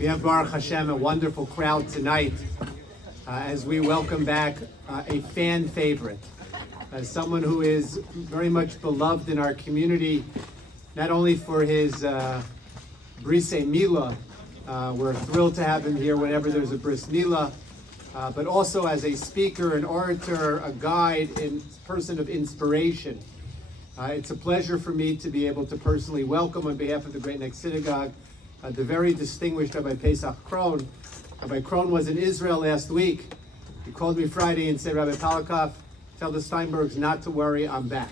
We have, Baruch Hashem, a wonderful crowd tonight as we welcome back a fan favorite, someone who is very much beloved in our community, not only for his brise milah. We're thrilled to have him here whenever there's a bris milah, but also as a speaker, an orator, a guide, and person of inspiration. It's a pleasure for me to be able to personally welcome on behalf of the Great Neck Synagogue the very distinguished Rabbi Paysach Krohn. Rabbi Krohn was in Israel last week. He called me Friday and said, Rabbi Paysach, tell the Steinbergs not to worry, I'm back.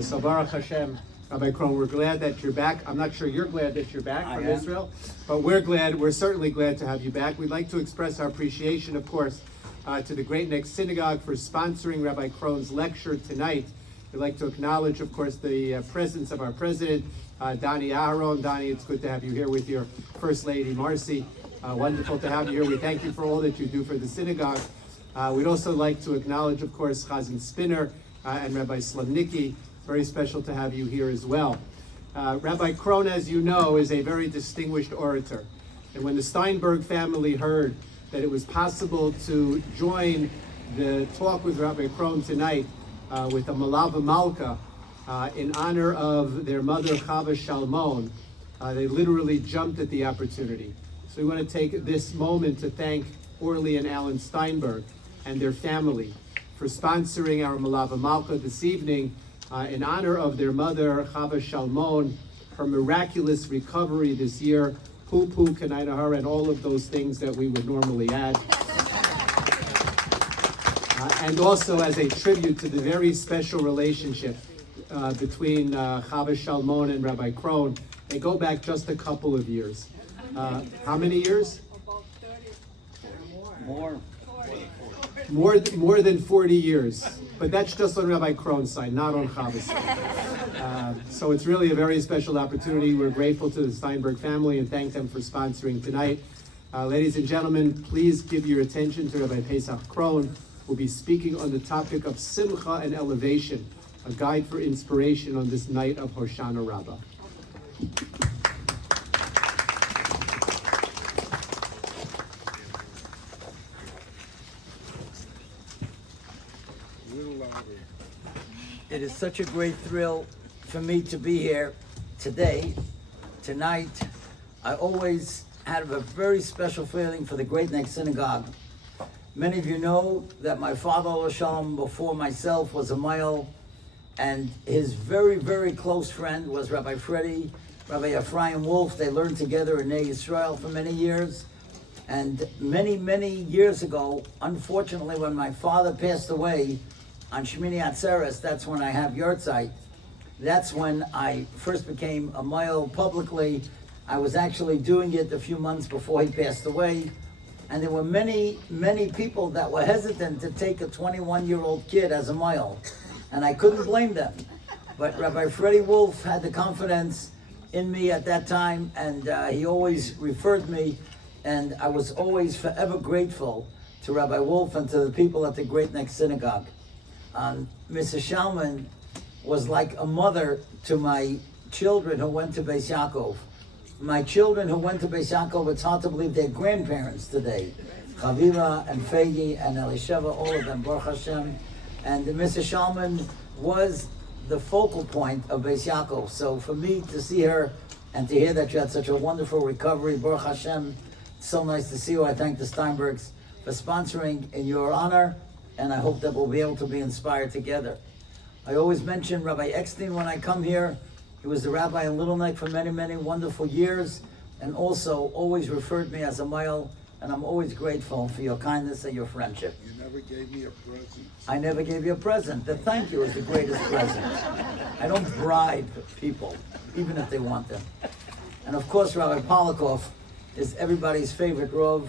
So Baruch Hashem, Rabbi Krohn, we're glad that you're back. I'm not sure you're glad that you're back from Israel, but we're certainly glad to have you back. We'd like to express our appreciation, of course, to the Great Neck Synagogue for sponsoring Rabbi Krohn's lecture tonight. We'd like to acknowledge, of course, the presence of our president, Donnie Aharon. Donnie, it's good to have you here with your First Lady, Marcy. Wonderful to have you here. We thank you for all that you do for the synagogue. We'd also like to acknowledge, of course, Chazan Spinner and Rabbi Slavnicki. Very special to have you here as well. Rabbi Krohn, as you know, is a very distinguished orator. And when the Steinberg family heard that it was possible to join the talk with Rabbi Krohn tonight with a Malava Malka in honor of their mother, Chava Shalmon, they literally jumped at the opportunity. So we want to take this moment to thank Orly and Alan Steinberg and their family for sponsoring our Malava Malka this evening in honor of their mother, Chava Shalmon, her miraculous recovery this year, Poo Kanainahar, and all of those things that we would normally add. And also as a tribute to the very special relationship between Chava Shalmon and Rabbi Krohn. They go back just a couple of years. How many years? About 30. More than 40 years. But that's just on Rabbi Krohn's side, not on Chava's side. So it's really a very special opportunity. We're grateful to the Steinberg family and thank them for sponsoring tonight. Ladies and gentlemen, please give your attention to Rabbi Paysach Krohn, who will be speaking on the topic of Simcha and Elevation, a guide for inspiration on this night of Hoshana Rabbah. It is such a great thrill for me to be here tonight. I always had a very special feeling for the Great Neck Synagogue. Many of you know that my father, Shalom, before myself, was a male, and his very, very close friend was Rabbi Freddie, Rabbi Ephraim Wolf. They learned together in Ney Yisrael for many years. And many, many years ago, unfortunately, when my father passed away on Shmini Atzeres, that's when I have Yortzeit. That's when I first became a male publicly. I was actually doing it a few months before he passed away. And there were many, many people that were hesitant to take a 21-year-old kid as a male. And I couldn't blame them. But Rabbi Freddie Wolf had the confidence in me at that time, and he always referred me, and I was always forever grateful to Rabbi Wolf and to the people at the Great Neck Synagogue. Mrs. Shalman was like a mother to my children who went to Beis Yaakov. My children who went to Beis Yaakov, it's hard to believe they're grandparents today. Chaviva and Fegi and Elisheva, all of them, Baruch Hashem. And Mrs. Shalman was the focal point of Beis Yaakov. So for me to see her and to hear that you had such a wonderful recovery, Baruch Hashem, it's so nice to see you. I thank the Steinbergs for sponsoring in your honor, and I hope that we'll be able to be inspired together. I always mention Rabbi Eckstein when I come here. He was the rabbi in Little Neck for many, many wonderful years, and also always referred me as a male, and I'm always grateful for your kindness and your friendship. You never gave me a present. I never gave you a present. The thank you is the greatest present. I don't bribe people, even if they want them. And of course, Rabbi Polakov is everybody's favorite Rov,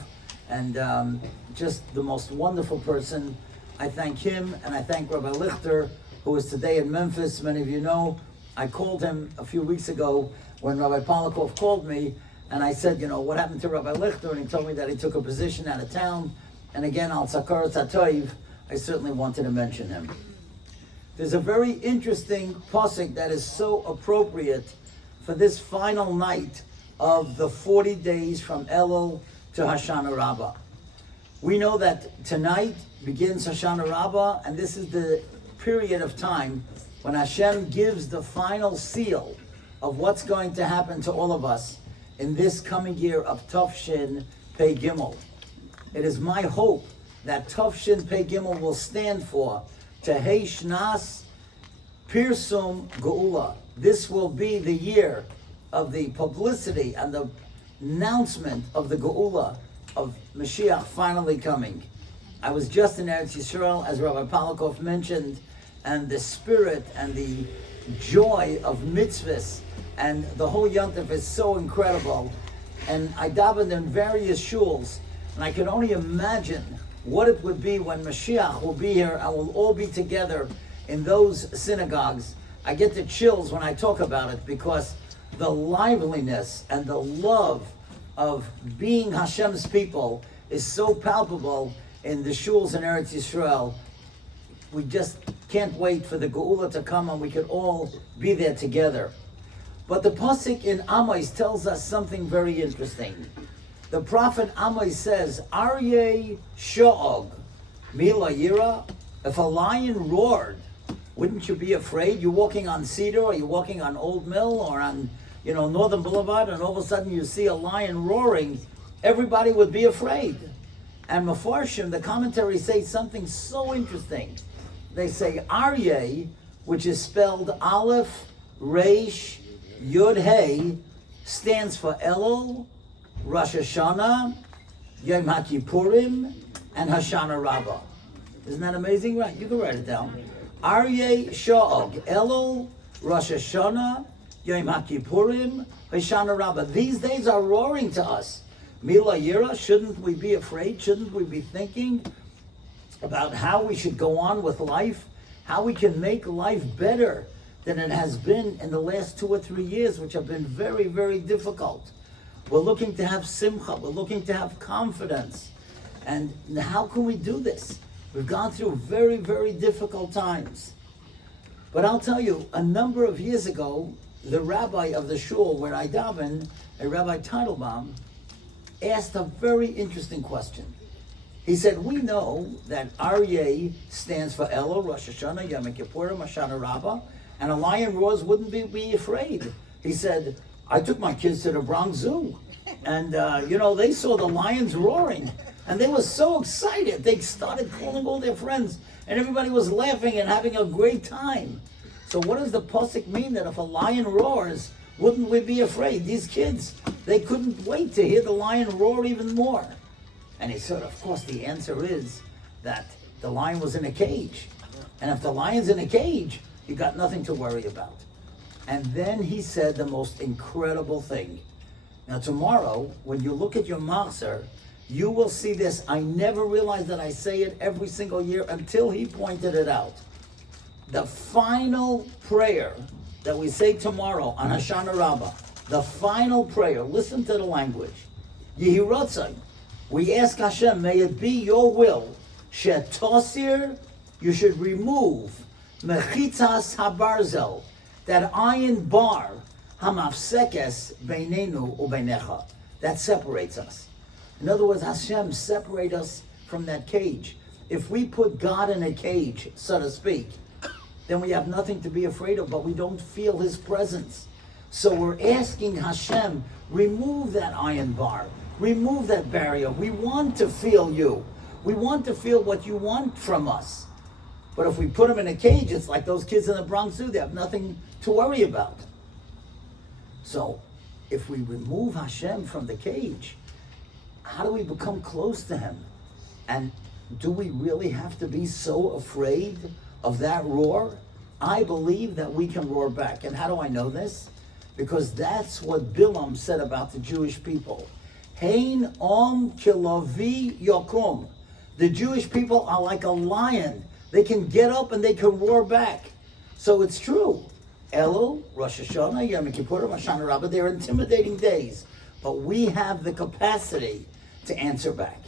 and just the most wonderful person. I thank him, and I thank Rabbi Lichter, who is today in Memphis. Many of you know, I called him a few weeks ago when Rabbi Polakov called me, and I said, you know, what happened to Rabbi Lichter? And he told me that he took a position out of town. And again, Al Sakar Tatoiv, I certainly wanted to mention him. There's a very interesting pasuk that is so appropriate for this final night of the 40 days from Elul to Hoshana Rabbah. We know that tonight begins Hoshana Rabbah, and this is the period of time when Hashem gives the final seal of what's going to happen to all of us in this coming year of Tavshin Pei Gimel. It is my hope that Tavshin Pei Gimel will stand for Tehei Shnas Pirsum Geula. This will be the year of the publicity and the announcement of the Geula of Mashiach finally coming. I was just in Eretz Yisrael, as Rabbi Paysach mentioned, and the spirit and the joy of mitzvahs and the whole yontif is so incredible. And I davened in various shuls, and I can only imagine what it would be when Mashiach will be here and we'll all be together in those synagogues. I get the chills when I talk about it because the liveliness and the love of being Hashem's people is so palpable in the shuls in Eretz Yisrael. We just can't wait for the Geula to come and we can all be there together. But the pasuk in Amos tells us something very interesting. The prophet Amos says, Aryeh Sha'og, Mila Yira, if a lion roared, wouldn't you be afraid? You're walking on Cedar, or you're walking on Old Mill, or on Northern Boulevard, and all of a sudden you see a lion roaring, everybody would be afraid. And Mefarshim, the commentaries say something so interesting. They say Aryeh, which is spelled Aleph, Reish, Yud Hey, stands for Elul, Rosh Hashanah, Yom HaKippurim, and Hoshana Rabbah. Isn't that amazing? Right, you can write it down. Aryeh Sha'og, Elul, Rosh Hashanah, Yom HaKippurim, Hoshana Rabbah. These days are roaring to us. Mila Yira, shouldn't we be afraid? Shouldn't we be thinking about how we should go on with life? How we can make life better than it has been in the last 2 or 3 years, which have been very, very difficult. We're looking to have simcha. We're looking to have confidence. And how can we do this? We've gone through very, very difficult times. But I'll tell you, a number of years ago, the rabbi of the shul where I daven, a Rabbi Teitelbaum, asked a very interesting question. He said, we know that Aryeh stands for Elul, Rosh Hashanah, Yom Kippurim, Hoshana Rabbah, and a lion roars, wouldn't be afraid. He said, I took my kids to the Bronx Zoo, and they saw the lions roaring, and they were so excited. They started calling all their friends, and everybody was laughing and having a great time. So what does the pasuk mean that if a lion roars, wouldn't we be afraid? These kids, they couldn't wait to hear the lion roar even more. And he said, of course, the answer is that the lion was in a cage. And if the lion's in a cage, you got nothing to worry about. And then he said the most incredible thing. Now tomorrow, when you look at your machzor, you will see this. I never realized that I say it every single year until he pointed it out. The final prayer that we say tomorrow on Hoshana Rabbah, the final prayer, listen to the language. Yehi Ratzon. We ask Hashem, may it be your will, Shetosir, you should remove Mechitzas Habarzel, that iron bar, Hamafsekes Beinenu Ubeinecha, that separates us. In other words, Hashem, separate us from that cage. If we put God in a cage, so to speak, then we have nothing to be afraid of, but we don't feel His presence. So we're asking Hashem, remove that iron bar. Remove that barrier. We want to feel you. We want to feel what you want from us. But if we put them in a cage, it's like those kids in the Bronx Zoo. They have nothing to worry about. So if we remove Hashem from the cage, how do we become close to Him? And do we really have to be so afraid of that roar? I believe that we can roar back. And how do I know this? Because that's what Bilam said about the Jewish people. Hein om kilavi yokum. The Jewish people are like a lion. They can get up and they can roar back. So it's true. Elul, Rosh Hashanah, Yom Kippurim, Hoshana Rabbah, they're intimidating days. But we have the capacity to answer back.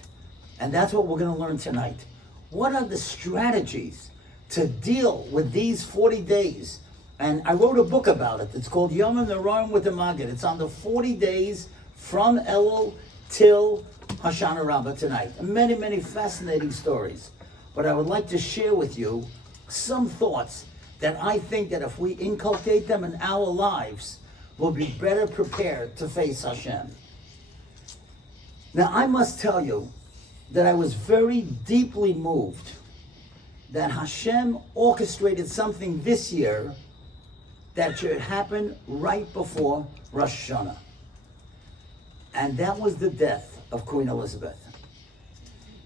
And that's what we're going to learn tonight. What are the strategies to deal with these 40 days And I wrote a book about it. It's called Yom Neroim with the Maggid. It's on the 40 days from Elul till Hoshana Rabbah tonight. Many, many fascinating stories. But I would like to share with you some thoughts that I think that if we inculcate them in our lives, we'll be better prepared to face Hashem. Now, I must tell you that I was very deeply moved that Hashem orchestrated something this year that should happen right before Rosh Hashanah. And that was the death of Queen Elizabeth.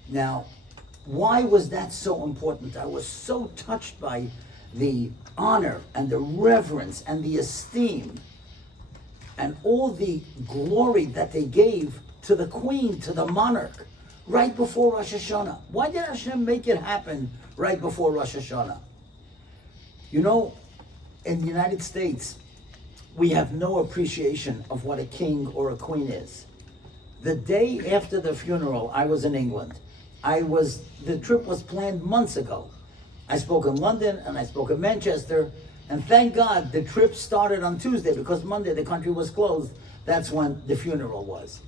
Now, why was that so important? I was so touched by the honor and the reverence and the esteem and all the glory that they gave to the queen, to the monarch, right before Rosh Hashanah. Why did Hashem make it happen right before Rosh Hashanah? You know, in the United States, we have no appreciation of what a king or a queen is. The day after the funeral, I was in England. The trip was planned months ago. I spoke in London and I spoke in Manchester, and thank God the trip started on Tuesday because Monday the country was closed. That's when the funeral was.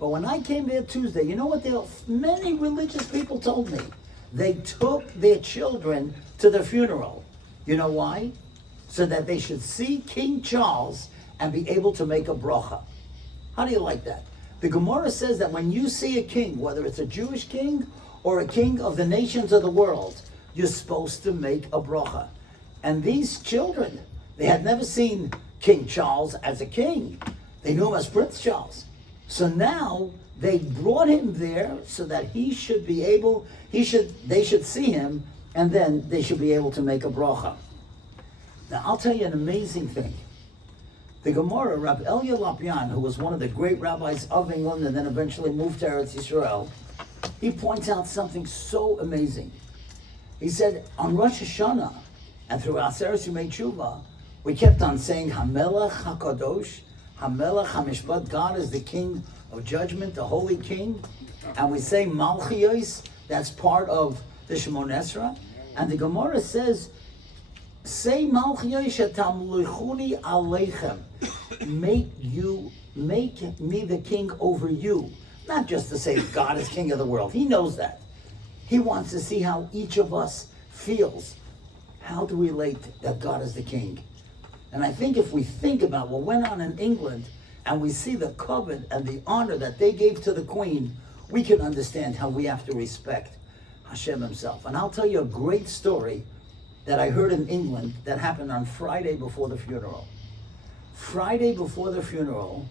But when I came there Tuesday, you know what many religious people told me? They took their children to the funeral. You know why? So that they should see King Charles and be able to make a bracha. How do you like that? The Gemara says that when you see a king, whether it's a Jewish king or a king of the nations of the world, you're supposed to make a bracha. And these children, they had never seen King Charles as a king. They knew him as Prince Charles. So now they brought him there so that they should see him, and then they should be able to make a bracha. Now I'll tell you an amazing thing. The Gemara, Rabbi Elia Lopian, who was one of the great rabbis of England and then eventually moved to Eretz Yisrael, he points out something so amazing. He said, on Rosh Hashanah, and through Aseres Yemei Tshuva, we kept on saying, HaMelech HaKadosh, HaMelech HaMishpat, God is the King of Judgment, the Holy King. And we say Malchiyos, that's part of the Shemon Esra. And the Gemara says, say Malchiyos Shetamluchuni Aleichem. Make me the king over you. Not just to say God is king of the world. He knows that. He wants to see how each of us feels. How to relate that God is the king. And I think if we think about what went on in England and we see the covet and the honor that they gave to the queen, we can understand how we have to respect Hashem himself. And I'll tell you a great story that I heard in England that happened on Friday before the funeral. Friday before the funeral,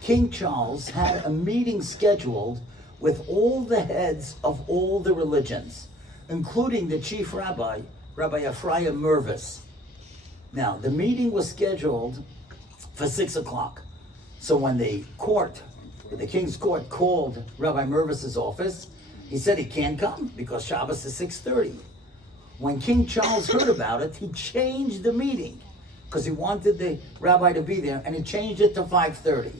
King Charles had a meeting scheduled with all the heads of all the religions, including the chief rabbi, Rabbi Ephraim Mervis. Now, the meeting was scheduled for 6 o'clock. So when the King's Court called Rabbi Mervis's office, he said he can't come because Shabbos is 6:30. When King Charles heard about it, he changed the meeting because he wanted the rabbi to be there, and he changed it to 5:30.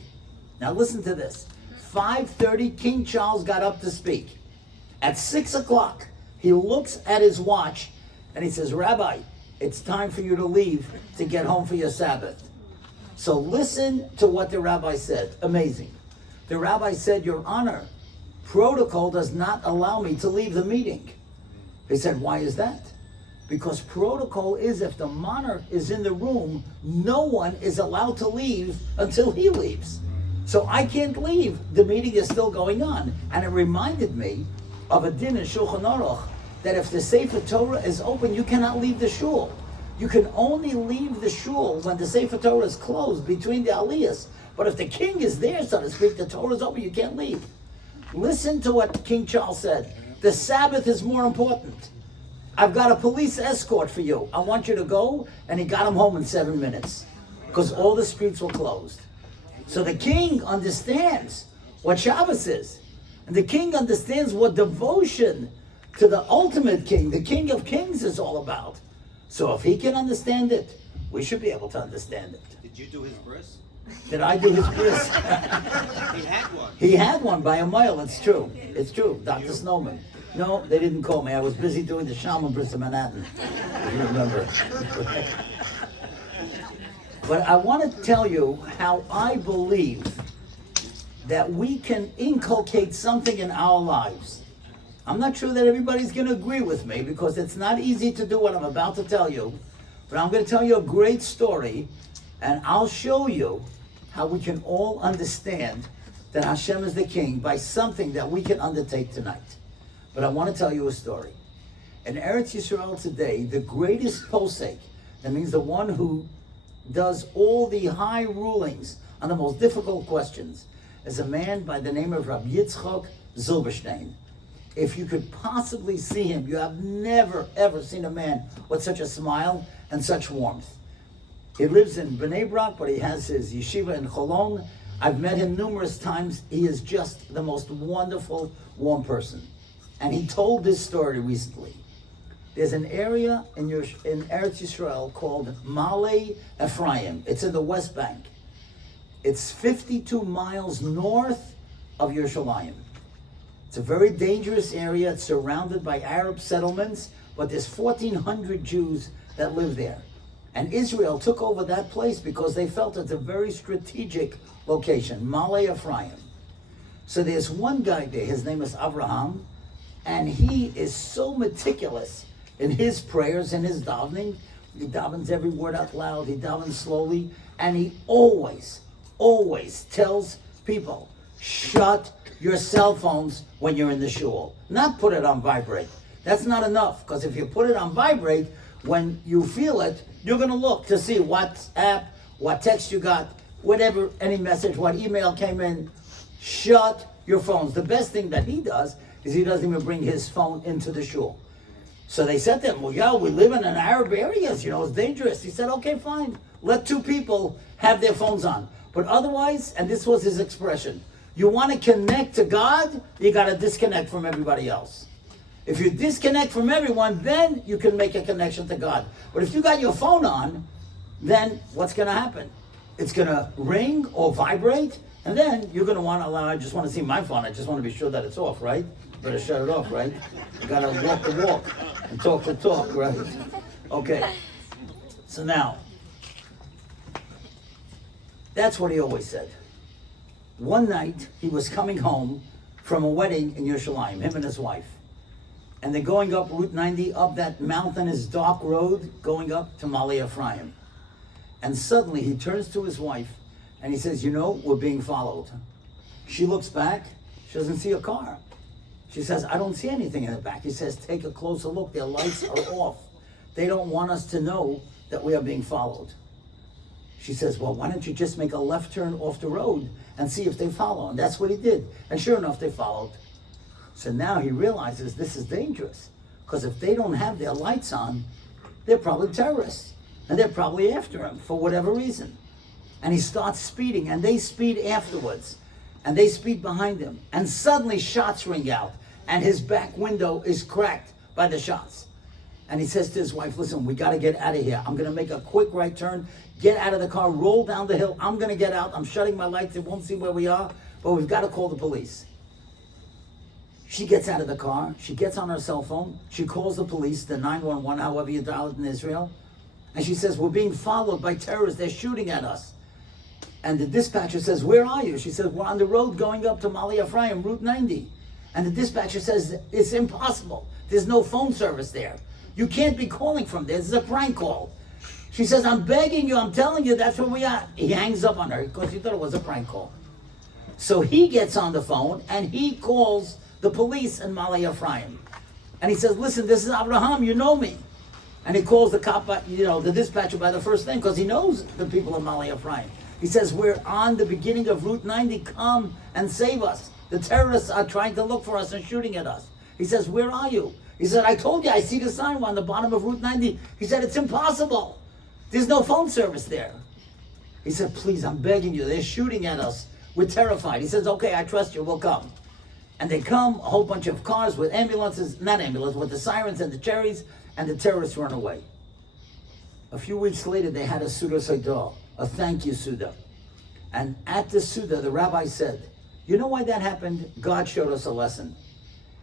Now listen to this. 5:30, King Charles got up to speak. At 6 o'clock, he looks at his watch and he says, Rabbi, it's time for you to leave to get home for your Sabbath. So listen to what the rabbi said. Amazing. The rabbi said, Your Honor, protocol does not allow me to leave the meeting. He said, why is that? Because protocol is if the monarch is in the room, no one is allowed to leave until he leaves. So I can't leave. The meeting is still going on. And it reminded me of a din in Shulchan Aruch that if the Sefer Torah is open, you cannot leave the shul. You can only leave the shul when the Sefer Torah is closed between the aliyahs. But if the king is there, so to speak, the Torah is open, you can't leave. Listen to what King Charles said. The Sabbath is more important. I've got a police escort for you. I want you to go. And he got him home in 7 minutes because all the streets were closed. So the king understands what Shabbos is. And the king understands what devotion to the ultimate king, the King of Kings, is all about. So if he can understand it, we should be able to understand it. Did you do his bris? Did I do his bris? He had one. He had one by a mile, it's true. It's true, Dr. Snowman. No, they didn't call me. I was busy doing the Shaman bris in Manhattan, if you remember. But I want to tell you how I believe that we can inculcate something in our lives. I'm not sure that everybody's going to agree with me because it's not easy to do what I'm about to tell you. But I'm going to tell you a great story, and I'll show you how we can all understand that Hashem is the king by something that we can undertake tonight. But I want to tell you a story. In Eretz Yisrael today, the greatest posek, that means the one who does all the high rulings on the most difficult questions, is a man by the name of Rabbi Yitzchak Zilberstein. If you could possibly see him, you have never ever seen a man with such a smile and such warmth. He lives in Bnei Brak, but he has his yeshiva in Cholon. I've met him numerous times. He is just the most wonderful, warm person. And he told this story recently. There's an area in Eretz Yisrael called Ma'ale Ephraim. It's in the West Bank. It's 52 miles north of Yerushalayim. It's a very dangerous area. It's surrounded by Arab settlements, but there's 1,400 Jews that live there. And Israel took over that place because they felt it's a very strategic location, Ma'ale Ephraim. So there's one guy there, his name is Avraham, and he is so meticulous in his prayers and his davening. He davens every word out loud, he davens slowly, and he always tells people, shut your cell phones when you're in the shul. Not put it on vibrate. That's not enough, because if you put it on vibrate, when you feel it, you're going to look to see what app, what text you got, whatever, any message, what email came in. Shut your phones. The best thing that he does is he doesn't even bring his phone into the shul. So they said to him, well, yeah, we live in an Arab areas, it's dangerous. He said, okay, fine. Let two people have their phones on. But otherwise, and this was his expression, you want to connect to God, you got to disconnect from everybody else. If you disconnect from everyone, then you can make a connection to God. But if you got your phone on, then what's going to happen? It's going to ring or vibrate, and then you're going to want to I just want to see my phone. I just want to be sure that it's off, right? Better shut it off, right? You got to walk the walk and talk the talk, right? Okay. So now, that's what he always said. One night, he was coming home from a wedding in Yerushalayim, him and his wife. And they're going up Route 90, up that mountainous dark road, going up to Ma'ale Ephraim. And suddenly he turns to his wife and he says, we're being followed. She looks back, she doesn't see a car. She says, I don't see anything in the back. He says, take a closer look, their lights are off. They don't want us to know that we are being followed. She says, well, why don't you just make a left turn off the road and see if they follow? And that's what he did. And sure enough, they followed. So now he realizes this is dangerous, because if they don't have their lights on, they're probably terrorists, and they're probably after him for whatever reason. And he starts speeding, and they speed afterwards, and they speed behind him, and suddenly shots ring out, and his back window is cracked by the shots. And he says to his wife, listen, we got to get out of here. I'm going to make a quick right turn, get out of the car, roll down the hill. I'm going to get out. I'm shutting my lights. They won't see where we are, but we've got to call the police. She gets out of the car, she gets on her cell phone, she calls the police, the 911, however you dial it in Israel, and she says, we're being followed by terrorists, they're shooting at us. And the dispatcher says, where are you? She says, we're on the road going up to Ma'ale Ephraim, Route 90. And the dispatcher says, it's impossible, there's no phone service there. You can't be calling from there, this is a prank call. She says, I'm begging you, I'm telling you, that's where we are. He hangs up on her because he thought it was a prank call. So he gets on the phone and he calls the police in Ma'ale Ephraim. And he says, listen, this is Abraham, you know me. And he calls the cop, the dispatcher by the first name, because he knows the people of Ma'ale Ephraim. He says, we're on the beginning of Route 90, come and save us. The terrorists are trying to look for us and shooting at us. He says, where are you? He said, I told you, I see the sign on the bottom of Route 90. He said, it's impossible. There's no phone service there. He said, please, I'm begging you, they're shooting at us. We're terrified. He says, okay, I trust you, we'll come. And they come, a whole bunch of cars with ambulances, not ambulances, with the sirens and the cherries, and the terrorists run away. A few weeks later, they had a Suda Seidah, a thank you Suda. And at the Suda, the rabbi said, you know why that happened? God showed us a lesson.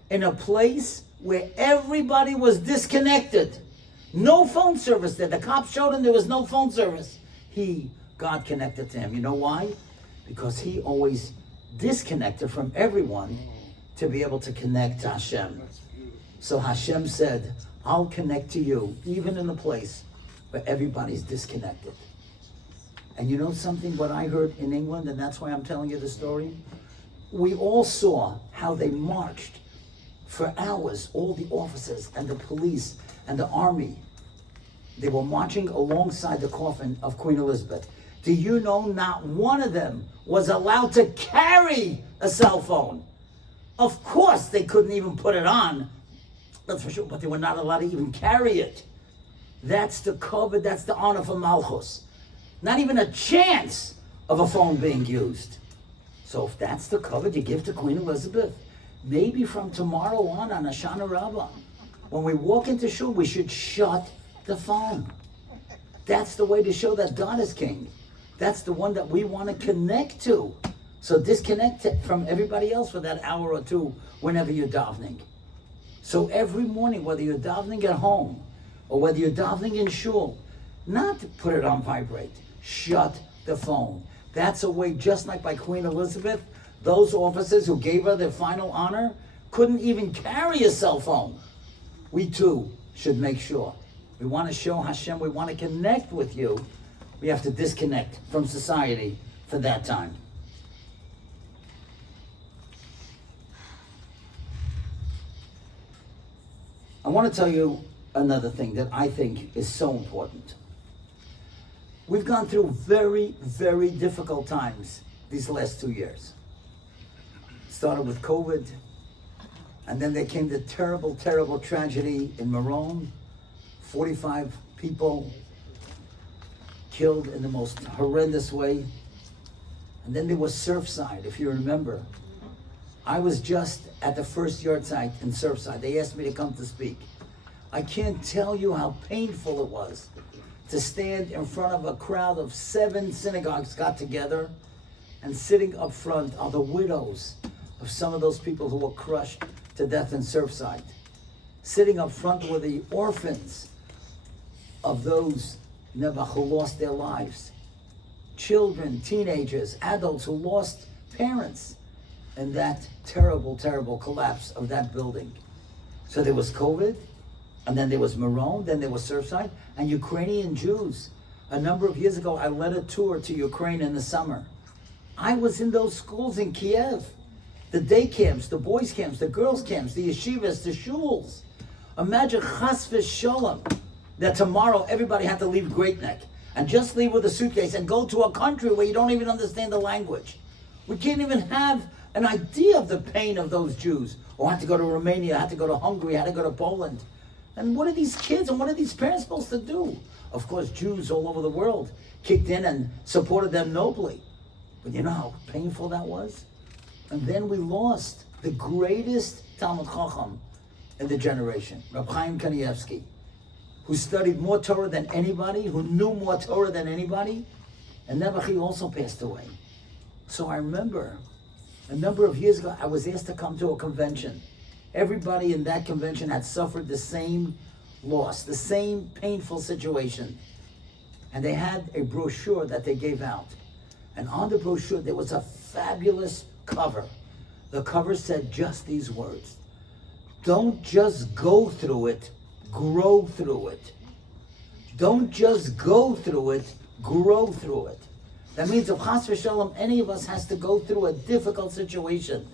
In a place where everybody was disconnected, no phone service there. The cops showed him there was no phone service. God connected to him. You know why? Because he always disconnected from everyone to be able to connect to Hashem. So Hashem said, I'll connect to you, even in the place where everybody's disconnected. And you know something, what I heard in England, and that's why I'm telling you the story? We all saw how they marched for hours, all the officers and the police and the army. They were marching alongside the coffin of Queen Elizabeth. Do you know not one of them was allowed to carry a cell phone? Of course they couldn't even put it on, that's for sure, but they were not allowed to even carry it. That's the cover, that's the honor for Malchus. Not even a chance of a phone being used. So if that's the cover you give to Queen Elizabeth, maybe from tomorrow on Hoshana Rabbah, when we walk into shul, we should shut the phone. That's the way to show that God is king. That's the one that we want to connect to. So disconnect it from everybody else for that hour or two whenever you're davening. So every morning, whether you're davening at home or whether you're davening in shul, not to put it on vibrate, shut the phone. That's a way, just like by Queen Elizabeth, those officers who gave her their final honor couldn't even carry a cell phone. We too should make sure. We want to show Hashem, we want to connect with you. We have to disconnect from society for that time. I want to tell you another thing that I think is so important. We've gone through very, very difficult times these last 2 years. It started with COVID, and then there came the terrible, terrible tragedy in Meron. 45 people killed in the most horrendous way. And then there was Surfside, if you remember. I was just at the first yard site in Surfside. They asked me to come to speak. I can't tell you how painful it was to stand in front of a crowd of 7 synagogues got together, and sitting up front are the widows of some of those people who were crushed to death in Surfside. Sitting up front were the orphans of those who lost their lives. Children, teenagers, adults who lost parents in that terrible, terrible collapse of that building. So there was COVID, and then there was Meron, then there was Surfside, and Ukrainian Jews. A number of years ago, I led a tour to Ukraine in the summer. I was in those schools in Kiev, the day camps, the boys camps, the girls camps, the yeshivas, the shuls. Imagine chas v'sholem that tomorrow everybody had to leave Great Neck and just leave with a suitcase and go to a country where you don't even understand the language. We can't even have an idea of the pain of those Jews. Or had to go to Romania, had to go to Hungary, had to go to Poland. And what are these kids and what are these parents supposed to do? Of course, Jews all over the world kicked in and supported them nobly. But you know how painful that was? And then we lost the greatest Talmud Chacham in the generation, Rabbi Chaim Kanievsky, who studied more Torah than anybody, who knew more Torah than anybody, and Nebuchadnezzar also passed away. So I remember a number of years ago, I was asked to come to a convention. Everybody in that convention had suffered the same loss, the same painful situation. And they had a brochure that they gave out. And on the brochure, there was a fabulous cover. The cover said just these words: don't just go through it, grow through it. Don't just go through it, grow through it. That means if chas v'shalom, any of us has to go through a difficult situation,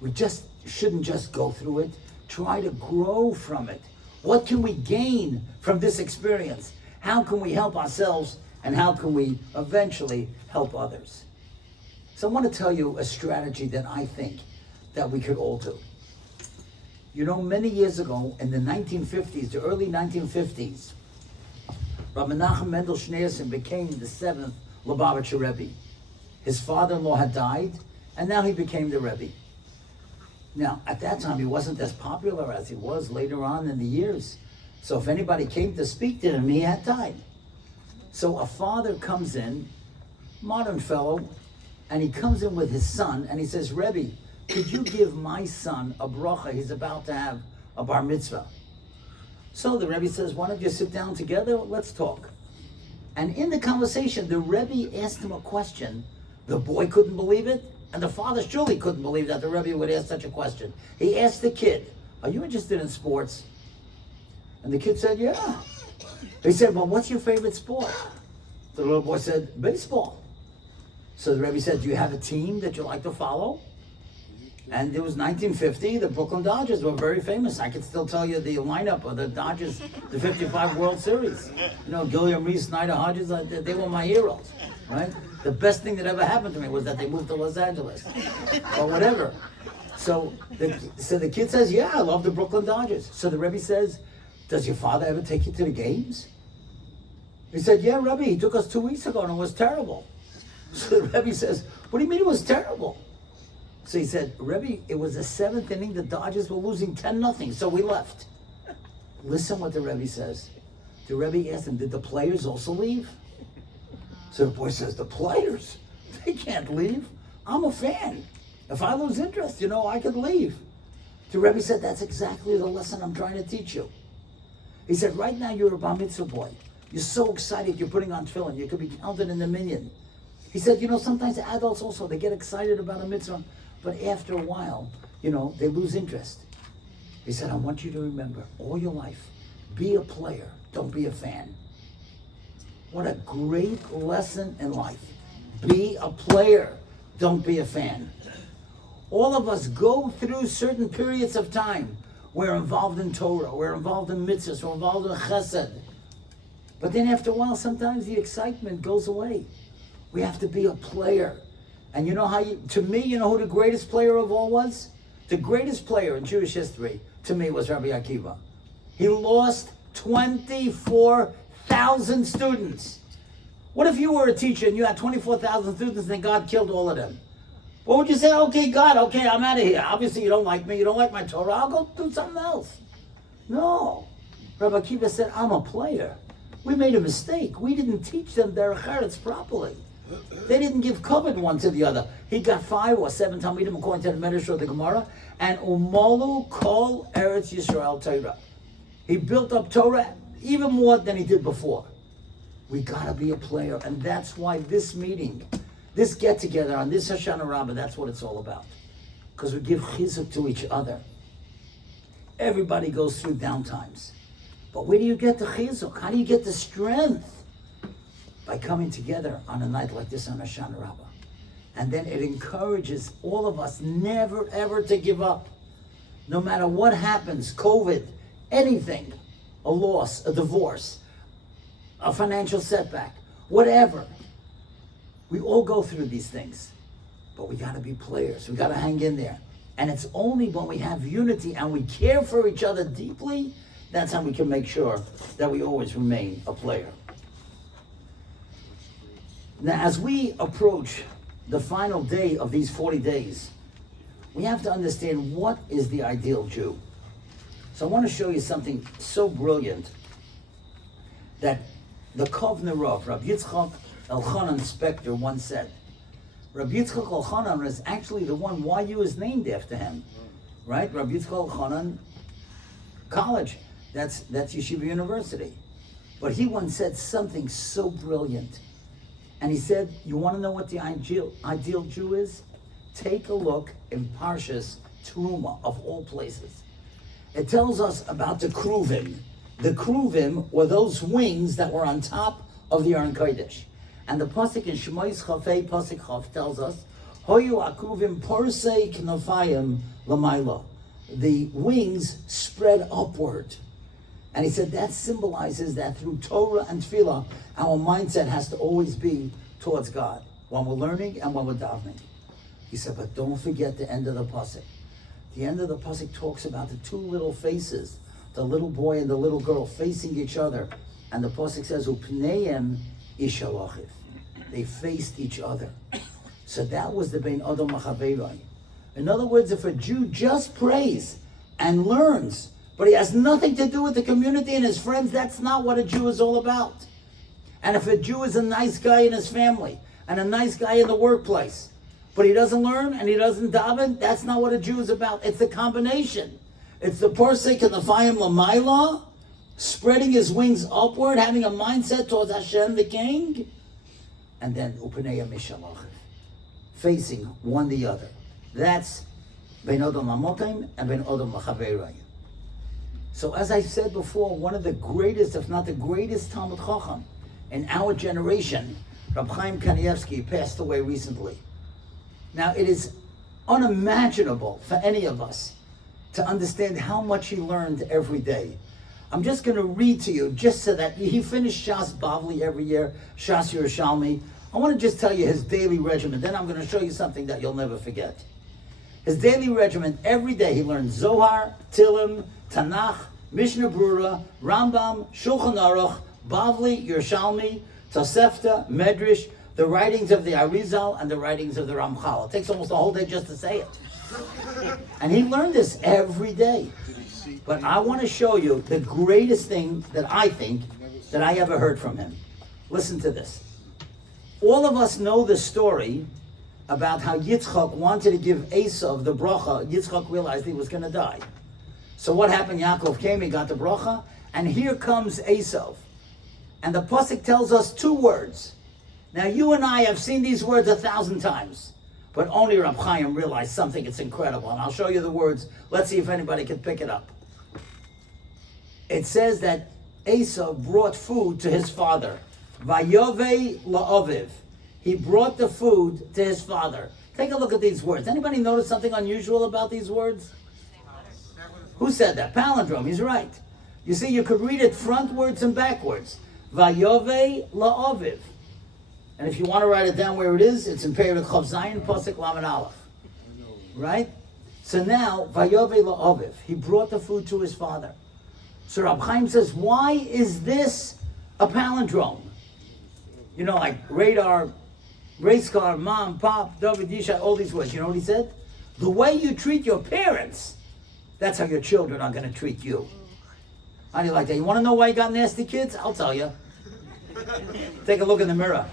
we just shouldn't just go through it. Try to grow from it. What can we gain from this experience? How can we help ourselves, and how can we eventually help others? So I want to tell you a strategy that I think that we could all do. You know, many years ago, in the 1950s, the early 1950s, Rabbi Menachem Mendel Schneerson became the 7th Lubavitcher Rebbe. His father-in-law had died, and now he became the Rebbe. Now, at that time, he wasn't as popular as he was later on in the years. So if anybody came to speak to him, he had time. So a father comes in, modern fellow, and he comes in with his son, and he says, Rebbe, could you give my son a bracha? He's about to have a bar mitzvah. So the Rebbe says, why don't you sit down together? Let's talk. And in the conversation, the Rebbe asked him a question. The boy couldn't believe it, and the father surely couldn't believe that the Rebbe would ask such a question. He asked the kid, "Are you interested in sports?" And the kid said, "Yeah." He said, "Well, what's your favorite sport?" The little boy said, "Baseball." So the Rebbe said, "Do you have a team that you like to follow?" And it was 1950, the Brooklyn Dodgers were very famous. I can still tell you the lineup of the Dodgers, the 55 World Series. You know, Gilliam Reese, Snyder, Hodges, they were my heroes, right? The best thing that ever happened to me was that they moved to Los Angeles, or whatever. So the kid says, "Yeah, I love the Brooklyn Dodgers." So the Rebbe says, "Does your father ever take you to the games?" He said, "Yeah, Rebbe, he took us 2 weeks ago and it was terrible." So the Rebbe says, "What do you mean it was terrible?" So he said, "Rebbe, it was the 7th inning, the Dodgers were losing 10-0, so we left." Listen what the Rebbe says. The Rebbe asked him, "Did the players also leave?" So the boy says, "The players? They can't leave. I'm a fan. If I lose interest, I could leave." The Rebbe said, "That's exactly the lesson I'm trying to teach you." He said, "Right now you're a bar mitzvah boy. You're so excited you're putting on tefillin. You could be counted in the million." He said, sometimes adults also, they get excited about a mitzvah, but after a while, they lose interest. He said, "I want you to remember all your life, be a player, don't be a fan." What a great lesson in life. Be a player, don't be a fan. All of us go through certain periods of time. We're involved in Torah, we're involved in mitzvahs, we're involved in chesed. But then after a while, sometimes the excitement goes away. We have to be a player. And to me, who the greatest player of all was? The greatest player in Jewish history, to me, was Rabbi Akiva. He lost 24,000 students. What if you were a teacher and you had 24,000 students and God killed all of them? What would you say? "Okay, God, okay, I'm out of here. Obviously you don't like me, you don't like my Torah, I'll go do something else." No. Rabbi Akiva said, "I'm a player. We made a mistake. We didn't teach them their Eretz properly. They didn't give covet one to the other." He got 5 or 7 Talmidim according to the Medrash or the Gemara, and Umalu Kol Eretz Yisrael Torah. He built up Torah even more than he did before. We gotta be a player, and that's why this meeting, this get-together on this Hoshana Rabbah, that's what it's all about. Because we give chizuk to each other. Everybody goes through downtimes. But where do you get the chizuk? How do you get the strength? By coming together on a night like this on Hoshana Rabbah. And then it encourages all of us never ever to give up. No matter what happens, COVID, anything, a loss, a divorce, a financial setback, whatever. We all go through these things. But we gotta be players. We gotta hang in there. And it's only when we have unity and we care for each other deeply, that's how we can make sure that we always remain a player. Now, as we approach the final day of these 40 days, we have to understand what is the ideal Jew. So I want to show you something so brilliant that the Kovner Rav, Rabbi Yitzchak Elchanan Spector, once said. Rabbi Yitzchak Elchanan is actually the one YU is named after him, right? Rabbi Yitzchak Elchanan College, that's Yeshiva University. But he once said something so brilliant. And he said, you want to know what the ideal Jew is? Take a look in Parshas Teruma, of all places. It tells us about the Kruvim. The Kruvim were those wings that were on top of the Aron Kodesh. And the Pasuk in Shmois Chafei Pasuk Chaf tells us, Hoyu Akruvim Porsei Knofayim Lamayla. The wings spread upward. And he said that symbolizes that through Torah and Tefillah, our mindset has to always be towards God, when we're learning and when we're davening. He said, but don't forget the end of the pasuk. The end of the pasuk talks about the two little faces, the little boy and the little girl facing each other. And the pasuk says, Upneim ishalachiv. They faced each other. So that was the Bein Adam Machaverai. In other words, if a Jew just prays and learns, but he has nothing to do with the community and his friends, that's not what a Jew is all about. And if a Jew is a nice guy in his family and a nice guy in the workplace, but he doesn't learn and he doesn't daven, that's not what a Jew is about. It's the combination. It's the Porsek and the Fayim Lamaila, spreading his wings upward, having a mindset towards Hashem the King, and then Upanei Mishalach, facing one the other. That's Ben Odom Lamokim and Ben Odom Lachaverayim. So as I said before, one of the greatest, if not the greatest Talmud Chacham in our generation, Rab Chaim Kanievsky, passed away recently. Now it is unimaginable for any of us to understand how much he learned every day. I'm just going to read to you, just so that he finished Shas Bavli every year, Shas Yerushalmi. I want to just tell you his daily regimen. Then I'm going to show you something that you'll never forget. His daily regimen, every day he learned Zohar, Tilim, Tanakh, Mishnah Brura, Rambam, Shulchan Aruch, Bavli, Yerushalmi, Tosefta, Medrash, the writings of the Arizal, and the writings of the Ramchal. It takes almost a whole day just to say it. And he learned this every day. But I want to show you the greatest thing that I think that I ever heard from him. Listen to this. All of us know the story about how Yitzchak wanted to give Esav the bracha. Yitzchak realized he was going to die. So what happened? Yaakov came, he got the bracha, and here comes Esav. And the pasuk tells us 2 words. Now you and I have seen these words 1,000 times, but only Rab Chaim realized something. It's incredible, and I'll show you the words. Let's see if anybody can pick it up. It says that Esav brought food to his father. Vayove la'aviv. He brought the food to his father. Take a look at these words. Anybody notice something unusual about these words? Who said that? Palindrome. He's right. You see, you could read it frontwards and backwards. Vayove la'aviv. And if you want to write it down where it is, it's in Perek Chav Zayin, Pasuk Lamed Aleph. Right? So now, Vayove la'aviv. He brought the food to his father. So Rab Chaim says, why is this a palindrome? You know, like radar, race car, mom, pop, David, Yishai, all these words. You know what he said? The way you treat your parents, that's how your children are going to treat you. How do you like that? You want to know why you got nasty kids? I'll tell you. Take a look in the mirror.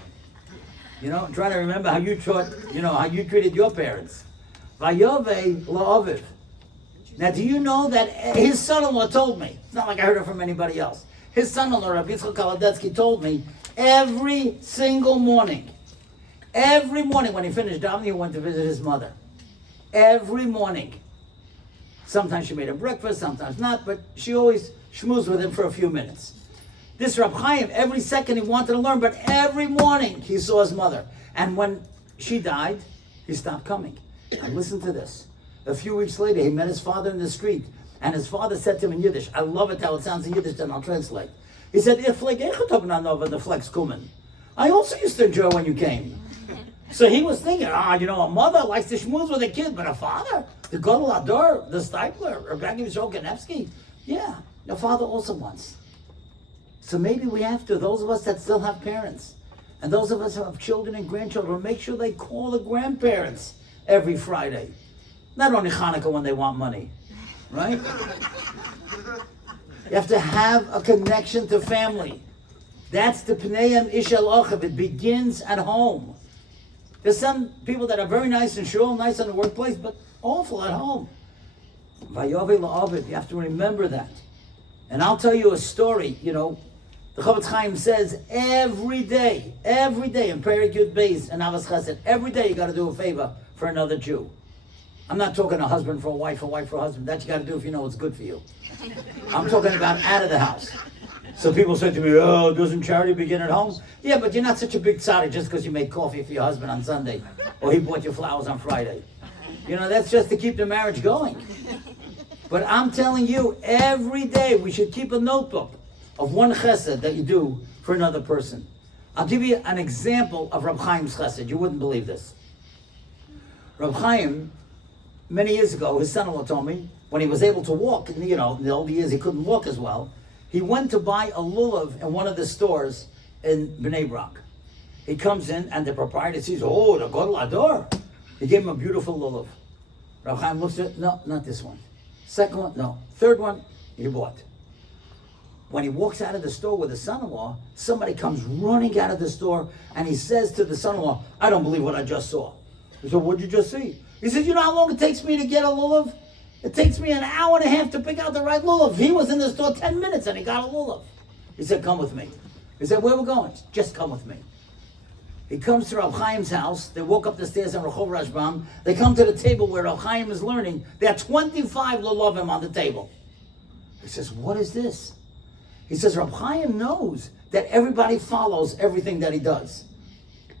You know, try to remember how you treated your parents. Vayove la'aviv. Now, do you know that his son-in-law told me? It's not like I heard it from anybody else. His son-in-law, Rabbi Yitzchak Kaladetsky, told me every single morning when he finished davening, he went to visit his mother. Every morning. Sometimes she made him breakfast, sometimes not, but she always schmoozed with him for a few minutes. This Rab Chaim, every second he wanted to learn, but every morning he saw his mother. And when she died, he stopped coming. And listen to this. A few weeks later, he met his father in the street, and his father said to him in Yiddish, I love it how it sounds in Yiddish, then I'll translate. He said, the flex kumen. I also used to enjoy when you came. So he was thinking, a mother likes to schmooze with a kid, but a father, the Gadol Ador, the Stipler, or Rabbi Kanevsky, yeah, your father also wants. So maybe we have to, those of us that still have parents, and those of us who have children and grandchildren, make sure they call the grandparents every Friday. Not only Hanukkah when they want money, right? You have to have a connection to family. That's the Pneim Ishel Ochav. It begins at home. There's some people that are very nice and shul, nice in the workplace, but awful at home. Vayove la'aviv. You have to remember that. And I'll tell you a story. You know, the Chofetz Chaim says every day in Perek Yud Beis and Avos Chesed, every day you got to do a favor for another Jew. I'm not talking a husband for a wife for a husband. That you got to do if you know what's good for you. I'm talking about out of the house. So people say to me, oh, doesn't charity begin at home? Yeah, but you're not such a big tzaddik just because you made coffee for your husband on Sunday or he bought you flowers on Friday. You know, that's just to keep the marriage going. But I'm telling you, every day we should keep a notebook of one chesed that you do for another person. I'll give you an example of Rab Chaim's chesed. You wouldn't believe this. Rab Chaim, many years ago, his son-in-law told me, when he was able to walk, in the old years he couldn't walk as well, he went to buy a lulav in one of the stores in Bnei Brak. He comes in and the proprietor sees, oh, the Gadol Ador. He gave him a beautiful lulav. Rab Chaim looks at it, no, not this one. Second one, no. Third one, he bought. When he walks out of the store with his son-in-law, somebody comes running out of the store and he says to the son-in-law, I don't believe what I just saw. He said, what'd you just see? He said, you know how long it takes me to get a lulav? It takes me an hour and a half to pick out the right lulav. He was in the store 10 minutes and he got a lulav. He said, come with me. He said, where are we going? Just come with me. He comes to Rab Chaim's house. They walk up the stairs on Rehov Rashbam. They come to the table where Rab Chaim is learning. There are 25 lulavim on the table. He says, what is this? He says, Rab Chaim knows that everybody follows everything that he does.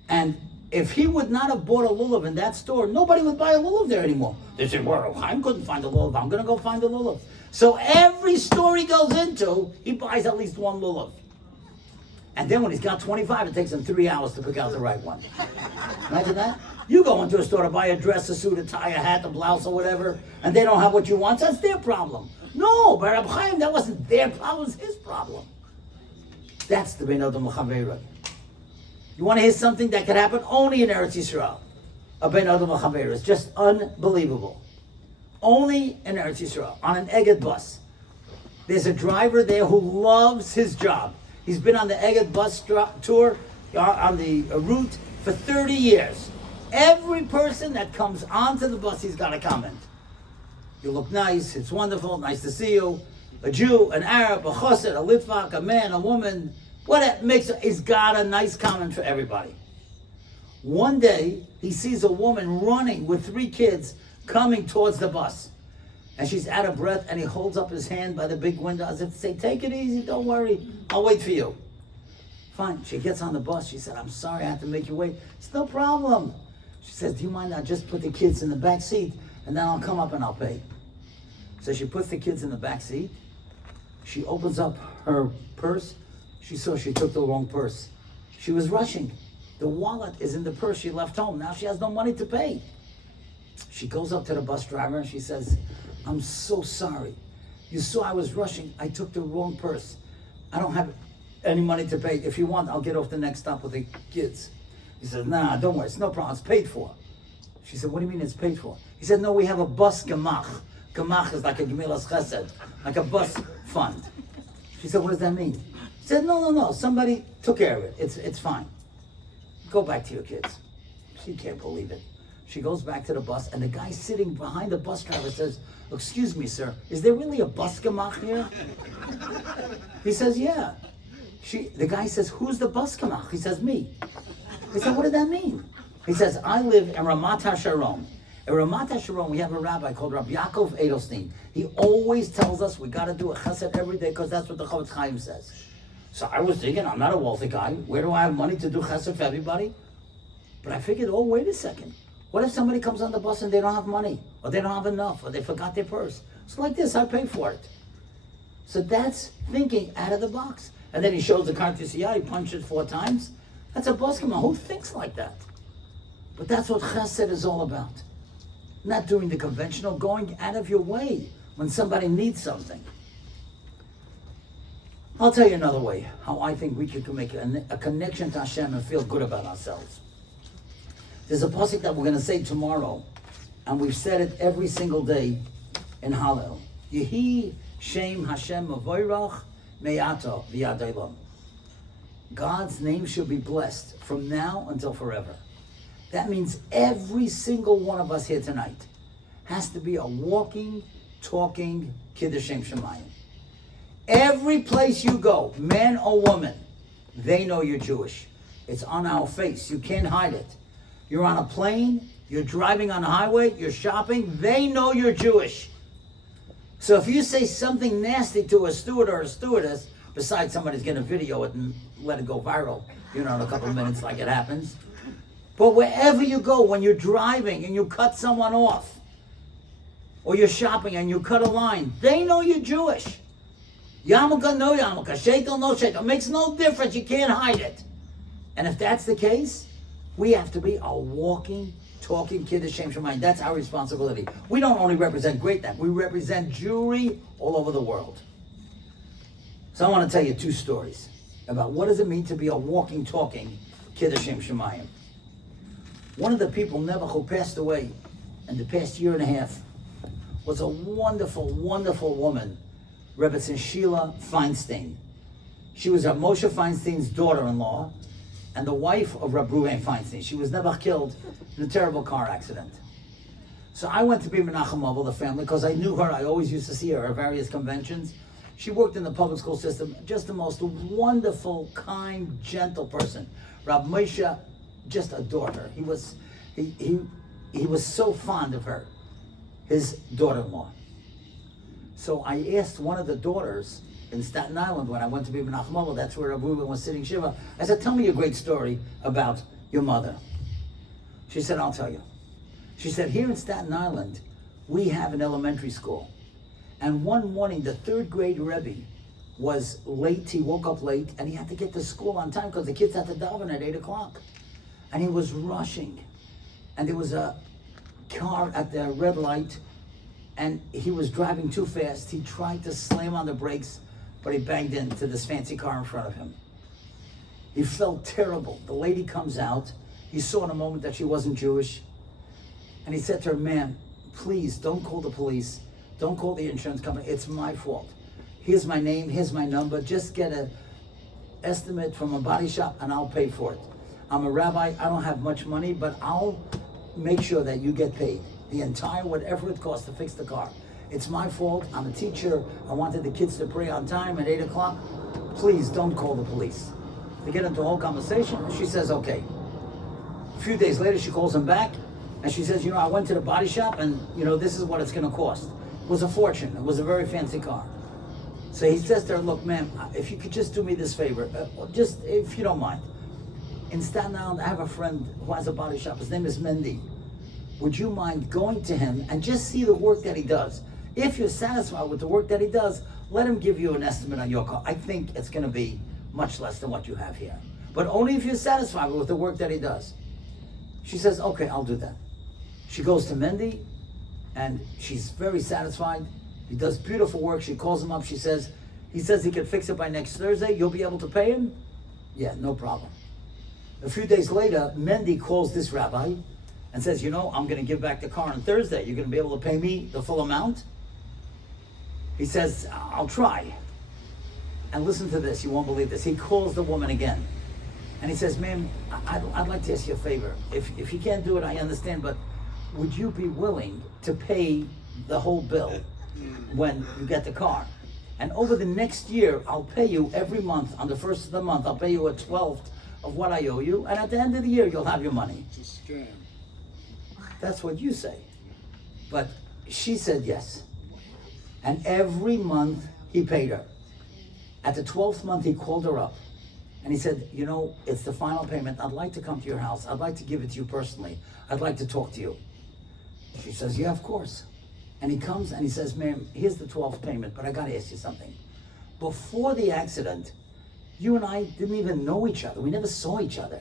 And if he would not have bought a lulav in that store, nobody would buy a lulav there anymore. They said, well, Rab Chaim couldn't find a lulav. I'm going to go find a lulav. So every store he goes into, he buys at least one lulav. And then when he's got 25, it takes him 3 hours to pick out the right one. Imagine that. You go into a store to buy a dress, a suit, a tie, a hat, a blouse, or whatever, and they don't have what you want, that's their problem. No, but Rab Chaim, that wasn't their problem, it was his problem. That's the Ben Adam L'Chaveirah. You want to hear something that could happen only in Eretz Yisrael? A Ben Adam L'Chaveirah. It's just unbelievable. Only in Eretz Yisrael, on an Egged bus. There's a driver there who loves his job. He's been on the Egged bus tour, on the route, for 30 years. Every person that comes onto the bus, he's got a comment. You look nice, it's wonderful, nice to see you. A Jew, an Arab, a Chassid, a Litvak, a man, a woman, he's got a nice comment for everybody. One day, he sees a woman running with 3 kids coming towards the bus. And she's out of breath, and he holds up his hand by the big window as if to say, take it easy, don't worry, I'll wait for you. Fine, she gets on the bus, she said, I'm sorry I have to make you wait. It's no problem. She says, do you mind I just put the kids in the back seat, and then I'll come up and I'll pay. So she puts the kids in the back seat, she opens up her purse, she saw she took the wrong purse. She was rushing. The wallet is in the purse she left home, now she has no money to pay. She goes up to the bus driver and she says, I'm so sorry. You saw I was rushing. I took the wrong purse. I don't have any money to pay. If you want, I'll get off the next stop with the kids. He said, nah, don't worry. It's no problem. It's paid for. She said, what do you mean it's paid for? He said, no, we have a bus gemach. Gemach is like a gemilas chesed, like a bus fund. She said, what does that mean? He said, no. Somebody took care of it. It's fine. Go back to your kids. She can't believe it. She goes back to the bus, and the guy sitting behind the bus driver says, excuse me, sir, is there really a bus gemach here? He says, yeah. The guy says, who's the bus gemach? He says, me. He said, what did that mean? He says, I live in Ramat HaSharon. In Ramat HaSharon, we have a rabbi called Rabbi Yaakov Edelstein. He always tells us we got to do a chesed every day because that's what the Chavetz Chaim says. So I was thinking, I'm not a wealthy guy. Where do I have money to do chesed for everybody? But I figured, oh, wait a second. What if somebody comes on the bus and they don't have money, or they don't have enough, or they forgot their purse? So like this, I pay for it. So that's thinking out of the box. And then he shows the card to see, yeah, he punched it 4 times. That's a bus command. Who thinks like that? But that's what chesed is all about. Not doing the conventional, going out of your way when somebody needs something. I'll tell you another way how I think we can make a connection to Hashem and feel good about ourselves. There's a pasuk that we're going to say tomorrow, and we've said it every single day in Hallel. Yehi Shem Hashem Avoirach Me'ato V'yad. God's name should be blessed from now until forever. That means every single one of us here tonight has to be a walking, talking Kiddush Shem Shemayim. Every place you go, man or woman, they know you're Jewish. It's on our face. You can't hide it. You're on a plane, you're driving on a highway, you're shopping, they know you're Jewish. So if you say something nasty to a steward or a stewardess, besides somebody's going to video it and let it go viral, in a couple of minutes like it happens. But wherever you go, when you're driving and you cut someone off, or you're shopping and you cut a line, they know you're Jewish. Yarmulke, no yarmulke, shekel, no shekel. It makes no difference, you can't hide it. And if that's the case, we have to be a walking, talking Kiddush Shem Shemayim. That's our responsibility. We don't only represent Great Neck, we represent Jewry all over the world. So I want to tell you 2 stories about what does it mean to be a walking, talking Kiddush Shem Shemayim. One of the people, Nebuch, who passed away in the past year and a half, was a wonderful, wonderful woman, Rebbetzin Sheila Feinstein. She was Rav Moshe Feinstein's daughter-in-law and the wife of Rab Ruven Feinstein. She was never killed in a terrible car accident. So I went to be Menachem Ovel, the family, because I knew her. I always used to see her at various conventions. She worked in the public school system, just the most wonderful, kind, gentle person. Rabbi Moshe just adored her. He was so fond of her, his daughter-in-law. So I asked one of the daughters in Staten Island when I went to be Menachem Ovel, that's where Rabbi Reuben was sitting Shiva. I said, tell me a great story about your mother. She said, I'll tell you. She said, here in Staten Island, we have an elementary school. And one morning, the third grade Rebbe was late. He woke up late, and he had to get to school on time because the kids had to daven at 8 o'clock. And he was rushing. And there was a car at the red light, and he was driving too fast. He tried to slam on the brakes, but he banged into this fancy car in front of him. He felt terrible. The lady comes out. He saw in a moment that she wasn't Jewish. And he said to her, ma'am, please don't call the police. Don't call the insurance company. It's my fault. Here's my name. Here's my number. Just get an estimate from a body shop and I'll pay for it. I'm a rabbi. I don't have much money, but I'll make sure that you get paid. The entire whatever it costs to fix the car. It's my fault. I'm a teacher. I wanted the kids to pray on time at 8 o'clock. Please don't call the police. They get into a whole conversation. She says, okay. A few days later, she calls him back. And she says, I went to the body shop and, this is what it's going to cost. It was a fortune. It was a very fancy car. So he says to her, look, ma'am, if you could just do me this favor, just if you don't mind. In Staten Island, I have a friend who has a body shop. His name is Mendy. Would you mind going to him and just see the work that he does? If you're satisfied with the work that he does, let him give you an estimate on your car. I think it's going to be much less than what you have here. But only if you're satisfied with the work that he does. She says, okay, I'll do that. She goes to Mendy, and she's very satisfied. He does beautiful work. She calls him up. He says he can fix it by next Thursday. You'll be able to pay him? Yeah, no problem. A few days later, Mendy calls this rabbi and says, I'm going to give back the car on Thursday. You're going to be able to pay me the full amount? He says, I'll try. And listen to this. You won't believe this. He calls the woman again. And he says, ma'am, I'd like to ask you a favor. If you can't do it, I understand, but would you be willing to pay the whole bill when you get the car? And over the next year, I'll pay you every month. On the first of the month, I'll pay you a 12th of what I owe you. And at the end of the year, you'll have your money. It's a scam. That's what you say. But she said yes. And every month, he paid her. At the 12th month, he called her up. And he said, it's the final payment. I'd like to come to your house. I'd like to give it to you personally. I'd like to talk to you. She says, yeah, of course. And he comes and he says, ma'am, here's the 12th payment, but I got to ask you something. Before the accident, you and I didn't even know each other. We never saw each other.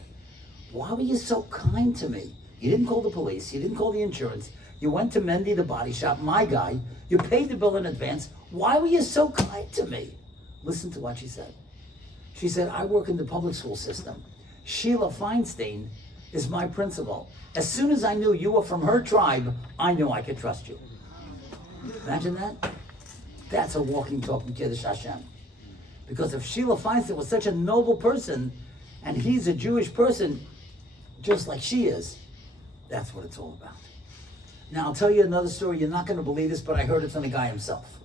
Why were you so kind to me? You didn't call the police. You didn't call the insurance. You went to Mendy, the body shop, my guy. You paid the bill in advance. Why were you so kind to me? Listen to what she said. She said, I work in the public school system. Sheila Feinstein is my principal. As soon as I knew you were from her tribe, I knew I could trust you. Imagine that. That's a walking, talking Kiddush Hashem. Because if Sheila Feinstein was such a noble person, and he's a Jewish person, just like she is, that's what it's all about. Now, I'll tell you another story. You're not going to believe this, but I heard it from the guy himself.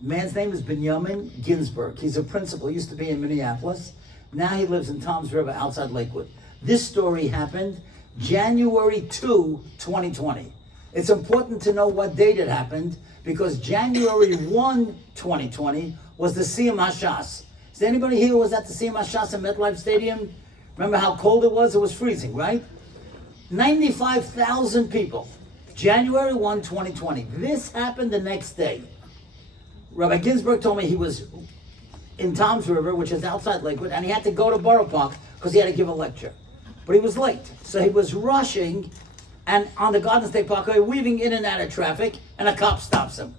Man's name is Benjamin Ginsburg. He's a principal. He used to be in Minneapolis. Now he lives in Toms River outside Lakewood. This story happened January 2, 2020. It's important to know what date it happened because January 1, 2020 was the Siyum HaShas. Is there anybody here who was at the Siyum HaShas in MetLife Stadium? Remember how cold it was? It was freezing, right? 95,000 people. January 1, 2020. This happened the next day. Rabbi Ginsburg told me he was in Toms River, which is outside Lakewood, and he had to go to Borough Park because he had to give a lecture. But he was late. So he was rushing and on the Garden State Parkway, weaving in and out of traffic, and a cop stops him.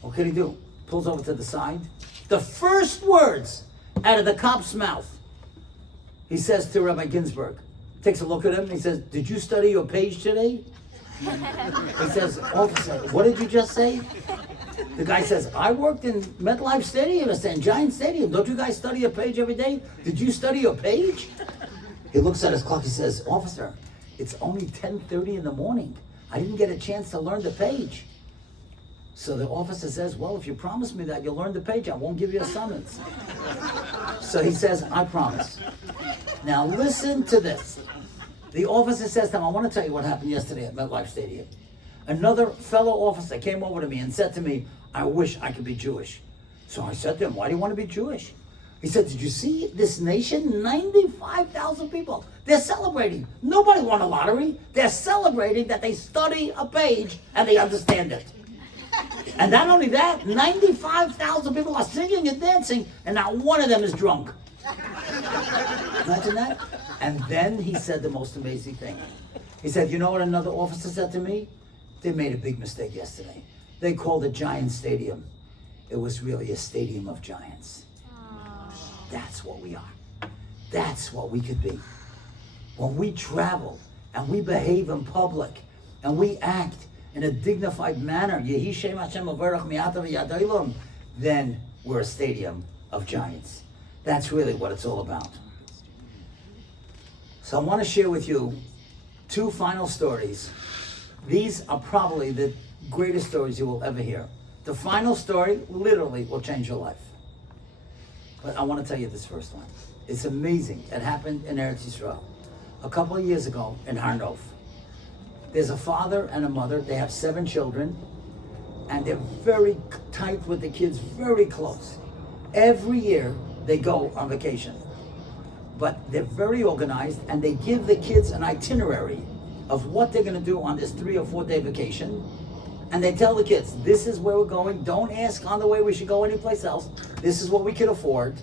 What can he do? Pulls over to the side. The first words out of the cop's mouth, he says to Rabbi Ginsburg, takes a look at him, he says, did you study your page today? He says, officer, what did you just say? The guy says, I worked in MetLife Stadium, and Giant Stadium. Don't you guys study your page every day? Did you study your page? He looks at his clock, he says, officer, it's only 10:30 in the morning. I didn't get a chance to learn the page. So the officer says, well, if you promise me that you'll learn the page, I won't give you a summons. So he says, I promise. Now listen to this. The officer says to him, I want to tell you what happened yesterday at MetLife Stadium. Another fellow officer came over to me and said to me, I wish I could be Jewish. So I said to him, why do you want to be Jewish? He said, did you see this nation? 95,000 people. They're celebrating. Nobody won a lottery. They're celebrating that they study a page and they understand it. And not only that, 95,000 people are singing and dancing, and not one of them is drunk. Imagine that. And then he said the most amazing thing. He said, you know what another officer said to me? They made a big mistake yesterday. They called it Giant Stadium. It was really a stadium of giants. That's what we are. That's what we could be. When we travel and we behave in public and we act in a dignified manner, then we're a stadium of giants. That's really what it's all about. So I want to share with you two final stories. These are probably the greatest stories you will ever hear. The final story literally will change your life. But I want to tell you this first one. It's amazing. It happened in Eretz Yisrael a couple of years ago in Har Nof. There's a father and a mother. They have 7 children, and they're very tight with the kids, very close. Every year they go on vacation, but they're very organized, and they give the kids an itinerary of what they're going to do on this 3 or 4 day vacation. And they tell the kids, this is where we're going. Don't ask on the way we should go anyplace else. This is what we can afford.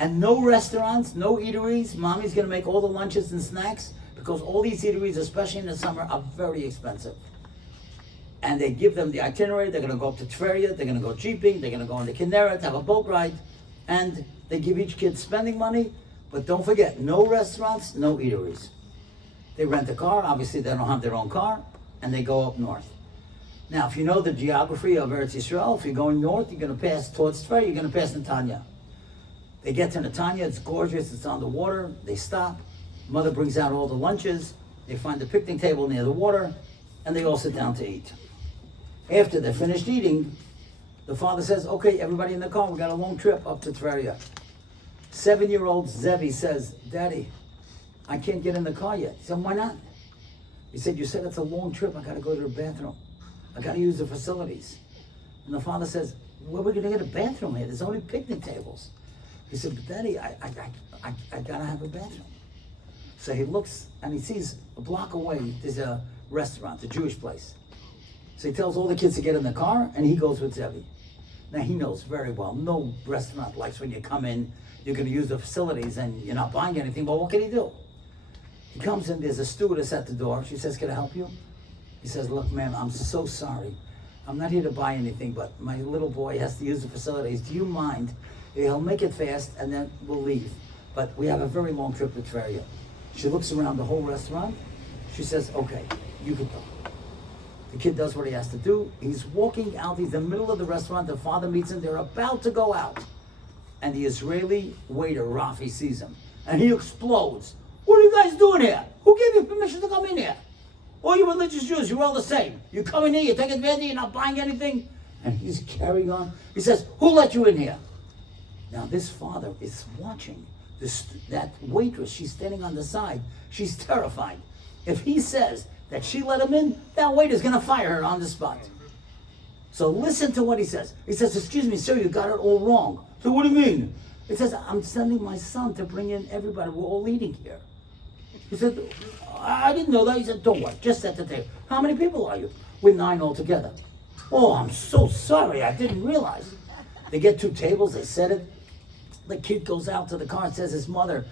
And no restaurants, no eateries. Mommy's going to make all the lunches and snacks, because all these eateries, especially in the summer, are very expensive. And they give them the itinerary. They're going to go up to Tveria. They're going to go jeeping. They're going to go on the Kinneret, have a boat ride. And they give each kid spending money. But don't forget, no restaurants, no eateries. They rent a car. Obviously, they don't have their own car. And they go up north. Now, if you know the geography of Eretz Yisrael, if you're going north, you're going to pass towards Tver, you're going to pass Netanya. They get to Netanya, it's gorgeous, it's on the water, they stop. Mother brings out all the lunches, they find the picnic table near the water, and they all sit down to eat. After they're finished eating, the father says, okay, everybody in the car, we got a long trip up to Tveria. 7-year-old Zevi says, Daddy, I can't get in the car yet. He said, why not? He said, you said it's a long trip, I got to go to the bathroom. I got to use the facilities. And the father says, where are we going to get a bathroom here? There's only picnic tables. He said, but Daddy, I got to have a bathroom. So he looks and he sees a block away, there's a restaurant, a Jewish place. So he tells all the kids to get in the car, and he goes with Zevi. Now he knows very well, no restaurant likes when you come in, you're going to use the facilities and you're not buying anything, but what can he do? He comes in, there's a stewardess at the door. She says, can I help you? He says, look, ma'am, I'm so sorry. I'm not here to buy anything, but my little boy has to use the facilities. Do you mind? He'll make it fast, and then we'll leave. But we have a very long trip to Tveria. She looks around the whole restaurant. She says, okay, you can go. The kid does what he has to do. He's walking out. He's in the middle of the restaurant. The father meets him. They're about to go out. And the Israeli waiter, Rafi, sees him. And he explodes. What are you guys doing here? Who gave you permission to come in here? All you religious Jews, you're all the same. You come in here, you take advantage, you're not buying anything. And he's carrying on. He says, who let you in here? Now this father is watching that waitress. She's standing on the side. She's terrified. If he says that she let him in, that waiter's going to fire her on the spot. So listen to what he says. He says, excuse me, sir, you got it all wrong. So what do you mean? He says, I'm sending my son to bring in everybody. We're all eating here. He said, I didn't know that. He said, don't worry, just at the table. How many people are you? We're 9 altogether. Oh, I'm so sorry, I didn't realize. They get 2 tables, they set it. The kid goes out to the car and says his mother,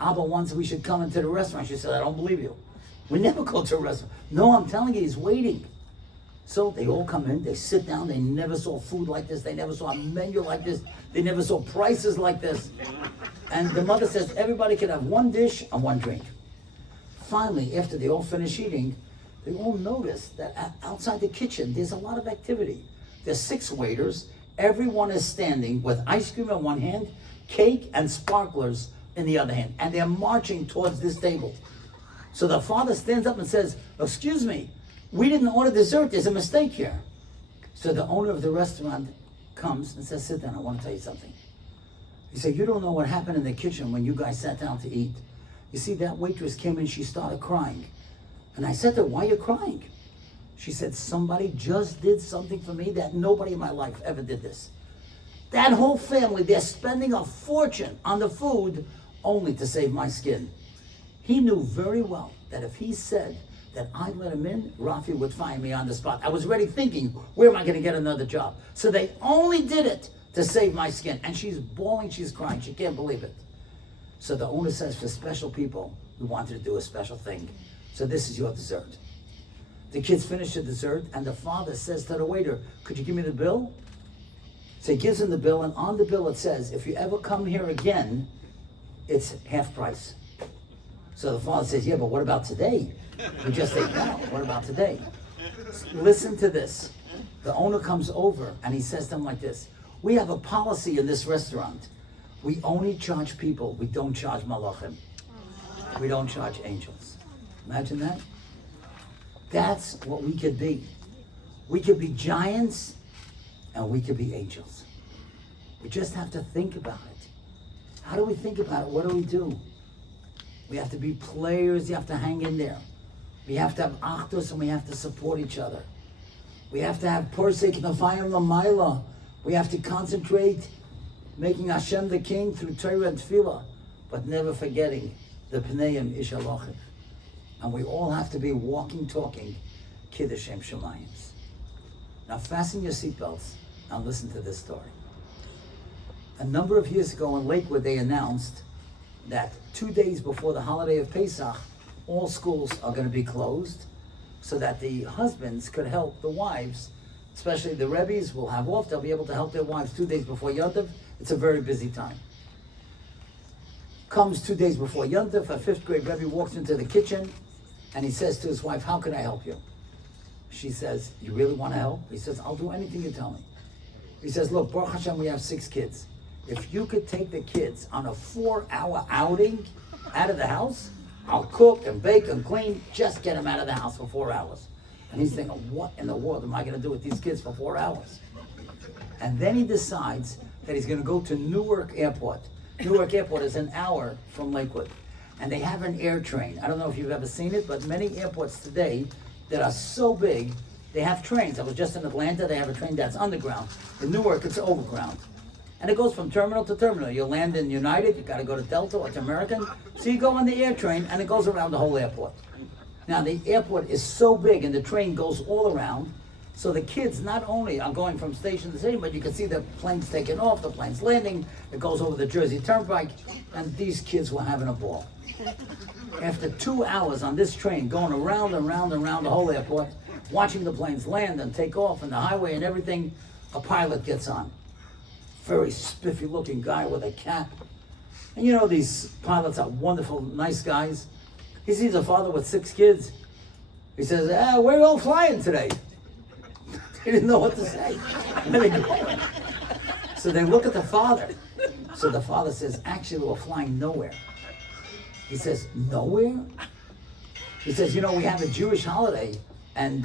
Abba wants we should come into the restaurant. She said, I don't believe you. We never go to a restaurant. No, I'm telling you, he's waiting. So they all come in, they sit down, they never saw food like this, they never saw a menu like this, they never saw prices like this. And the mother says, everybody can have 1 dish and 1 drink. Finally, after they all finish eating, they all notice that outside the kitchen, there's a lot of activity. There's 6 waiters. Everyone is standing with ice cream in one hand, cake and sparklers in the other hand. And they're marching towards this table. So the father stands up and says, excuse me, we didn't order dessert, there's a mistake here. So the owner of the restaurant comes and says, sit down, I want to tell you something. He said, you don't know what happened in the kitchen when you guys sat down to eat. You see, that waitress came in, she started crying. And I said to her, why are you crying? She said, somebody just did something for me that nobody in my life ever did this. That whole family, they're spending a fortune on the food only to save my skin. He knew very well that if he said that I let him in, Rafi would fire me on the spot. I was already thinking, where am I going to get another job? So they only did it to save my skin. And she's bawling, she's crying, she can't believe it. So the owner says, for special people, we wanted to do a special thing. So this is your dessert. The kids finish the dessert, and the father says to the waiter, could you give me the bill? So he gives him the bill, and on the bill it says, if you ever come here again, it's half price. So the father says, yeah, but what about today? We just ate now. What about today? Listen to this. The owner comes over, and he says to them like this, we have a policy in this restaurant. We only charge people. We don't charge malachim. We don't charge angels. Imagine that. That's what we could be. We could be giants and we could be angels. We just have to think about it. How do we think about it? What do? We have to be players. You have to hang in there. We have to have achdus and we have to support each other. We have to have porsek nafayim lamayla. We have to concentrate making Hashem the king through Torah and Tefillah, but never forgetting the Pneim Ish Alochiv. And we all have to be walking, talking Kiddush Shem Shemayim. Now fasten your seatbelts and listen to this story. A number of years ago in Lakewood, they announced that 2 days before the holiday of Pesach, all schools are going to be closed so that the husbands could help the wives, especially the Rebbes will have off. They'll be able to help their wives 2 days before Yom Tov. It's a very busy time. Comes 2 days before Yom Tov, a 5th grade Rebbe walks into the kitchen and he says to his wife, how can I help you? She says, you really want to help? He says, I'll do anything you tell me. He says, look, Baruch Hashem, we have 6 kids. If you could take the kids on a 4-hour outing out of the house, I'll cook and bake and clean, just get them out of the house for 4 hours. And he's thinking, what in the world am I going to do with these kids for 4 hours? And then he decides that he's going to go to Newark Airport. Newark Airport is an hour from Lakewood. And they have an air train. I don't know if you've ever seen it, but many airports today that are so big, they have trains. I was just in Atlanta, they have a train that's underground. In Newark, it's overground. And it goes from terminal to terminal. You land in United, you gotta go to Delta or to American. So you go on the air train and it goes around the whole airport. Now the airport is so big and the train goes all around. So the kids not only are going from station to station, but you can see the planes taking off, the planes landing. It goes over the Jersey Turnpike, and these kids were having a ball. After 2 hours on this train, going around and round and round the whole airport, watching the planes land and take off and the highway and everything, a pilot gets on. Very spiffy looking guy with a cap. And you know these pilots are wonderful, nice guys. He sees a father with 6 kids. He says, we're all flying today. They didn't know what to say. Where are they going? So they look at the father. So the father says, actually, we're flying nowhere. He says, nowhere? He says, we have a Jewish holiday, and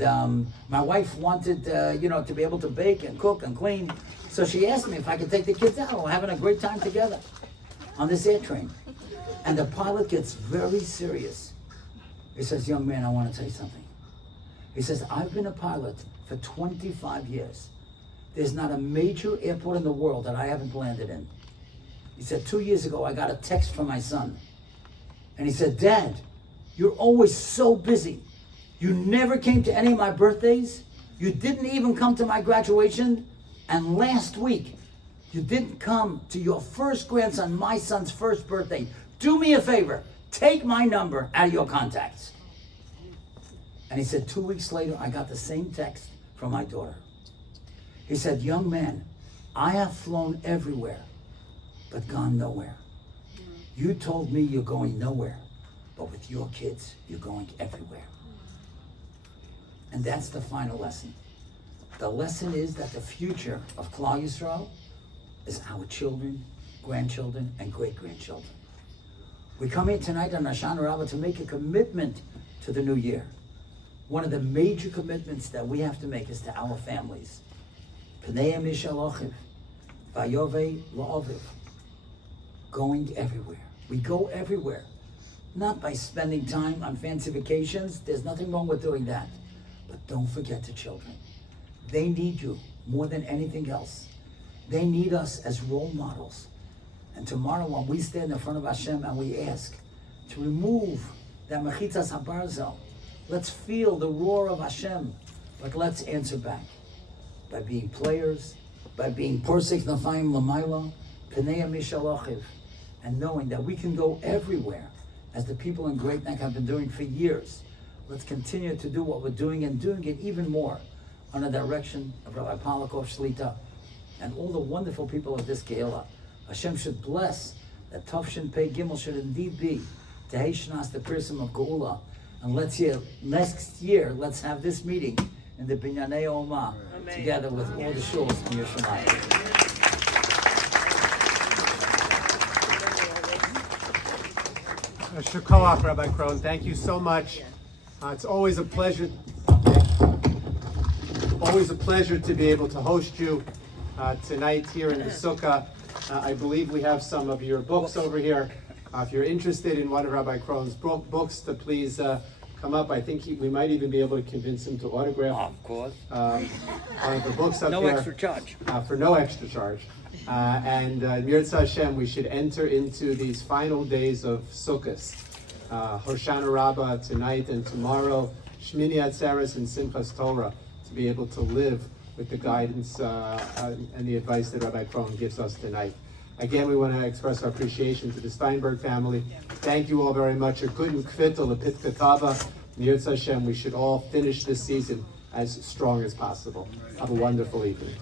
my wife wanted, to be able to bake and cook and clean. So she asked me if I could take the kids out. We're having a great time together on this air train. And the pilot gets very serious. He says, young man, I want to tell you something. He says, I've been a pilot for 25 years. There's not a major airport in the world that I haven't landed in. He said, 2 years ago, I got a text from my son. And he said, Dad, you're always so busy. You never came to any of my birthdays. You didn't even come to my graduation. And last week, you didn't come to your first grandson, my son's first birthday. Do me a favor. Take my number out of your contacts. And he said, 2 weeks later, I got the same text from my daughter. He said, young man, I have flown everywhere, but gone nowhere. You told me you're going nowhere, but with your kids, you're going everywhere. And that's the final lesson. The lesson is that the future of Klal Yisrael is our children, grandchildren, and great-grandchildren. We come here tonight on Hashanah Rabbah to make a commitment to the new year. One of the major commitments that we have to make is to our families. Pnei Mishalochiv, Vayove La'aviv. Going everywhere. We go everywhere. Not by spending time on fancy vacations. There's nothing wrong with doing that. But don't forget the children. They need you more than anything else. They need us as role models. And tomorrow when we stand in front of Hashem and we ask to remove that mechitzas habarzel, let's feel the roar of Hashem, but let's answer back by being players, by being porsek nafayim lamayla, pnei mishalochiv, and knowing that we can go everywhere, as the people in Great Neck have been doing for years. Let's continue to do what we're doing and doing it even more under the direction of Rabbi Paysach Shlita and all the wonderful people of this Kehillah. Hashem should bless that Tavshin Pei Gimel should indeed be Tehei Shnas, the person of Geula. And next year, let's have this meeting in the Binyanei Omah together with all the shuls in Yerushalayim. Shukawach, Rabbi Krohn. Thank you so much. It's always a pleasure. Always a pleasure to be able to host you tonight here in the Sukkah. I believe we have some of your books over here. If you're interested in one of Rabbi Krohn's books, to please come up. I think we might even be able to convince him to autograph. Of course. One of the books up No here. extra charge. For no extra charge. And Mirza Hashem, we should enter into these final days of Sukkot. Hoshana Rabbah tonight and tomorrow, Shmini Atzeres and Simchas Torah, to be able to live with the guidance and the advice that Rabbi Krohn gives us tonight. Again, we want to express our appreciation to the Steinberg family. Thank you all very much. A good kvittel, a pit katava. Mirza Hashem, we should all finish this season as strong as possible. Have a wonderful evening.